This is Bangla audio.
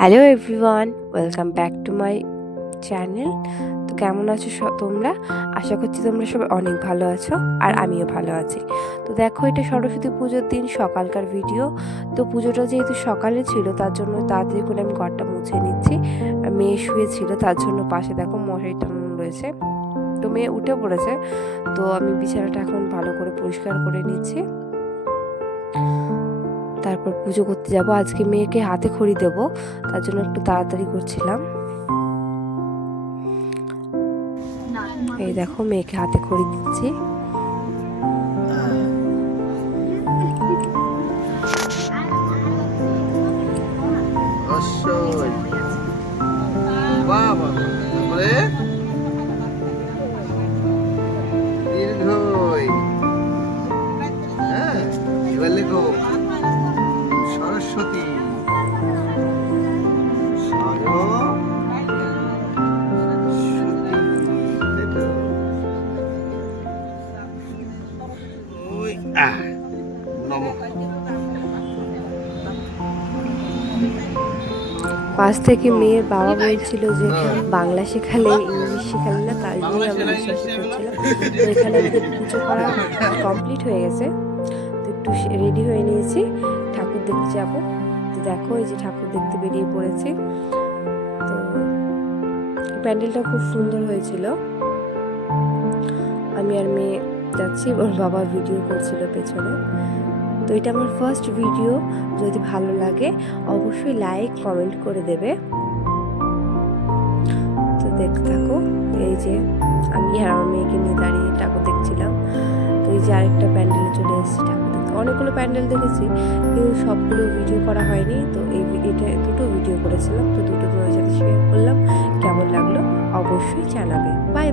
Hello everyone, welcome back to my channel. তো কেমন আছো তোমরা? আশা করছি তোমরা সবাই অনেক ভালো আছো, আর আমিও ভালো আছি। তো দেখো, এটা সরস্বতী পুজোর দিন সকালকার ভিডিও। তো পুজোটা যেহেতু সকালে ছিল, তার জন্য তাড়াতাড়ি করে আমি ঘরটা মুছে নিচ্ছি। আর মেয়ে শুয়েছিল, তার জন্য পাশে দেখো মশারি টানানো রয়েছে। তো মেয়ে উঠে পড়েছে, তো আমি বিছানাটা এখন ভালো করে পরিষ্কার করে নিচ্ছি। তারপর পুজো করতে যাব। আজকে মেয়েকে হাতে খড়ি দেব, তার জন্য একটু তাড়াতাড়ি করছিলাম। এই দেখো, মেয়েকে হাতে খড়ি দিচ্ছি। সরস্বতী পাশ থেকে মেয়ের বাবা বলছিল যে বাংলা শেখালে ইংলিশ শেখালে না, তাই নিয়ে আমরা বিশ্বাস করছিলাম। তো এখানে আমাদের পুজো করা কমপ্লিট হয়ে গেছে, তো একটু রেডি হয়ে নিয়েছি, ঠাকুর দেখতে যাব। তো দেখো, এই যে ঠাকুর দেখতে বেরিয়ে পড়েছি। তো প্যান্ডেলটা খুব সুন্দর হয়েছিল। আমি আর মেয়ে যাচ্ছি, ওর বাবা ভিডিও করছিল পেছনে। তো এটা আমার ফার্স্ট ভিডিও। যদি ভালো লাগে অবশ্যই লাইক কমেন্ট করে দেবে। তো দেখতে থাকো। এই যে আমি আর আমার মেয়েকে নিয়ে দাঁড়িয়ে ঠাকুর দেখছিলাম। তো এই যে আরেকটা প্যান্ডেলে চলে এসেছি ঠাকুর দেখতে। অনেকগুলো প্যান্ডেল দেখেছি, কিন্তু সবগুলো ভিডিও করা হয়নি। তো এটা দুটো ভিডিও করেছিলাম, তো দুটো তোমাদের সাথে শেয়ার করলাম। কেমন লাগলো অবশ্যই জানাবে। Bye bye.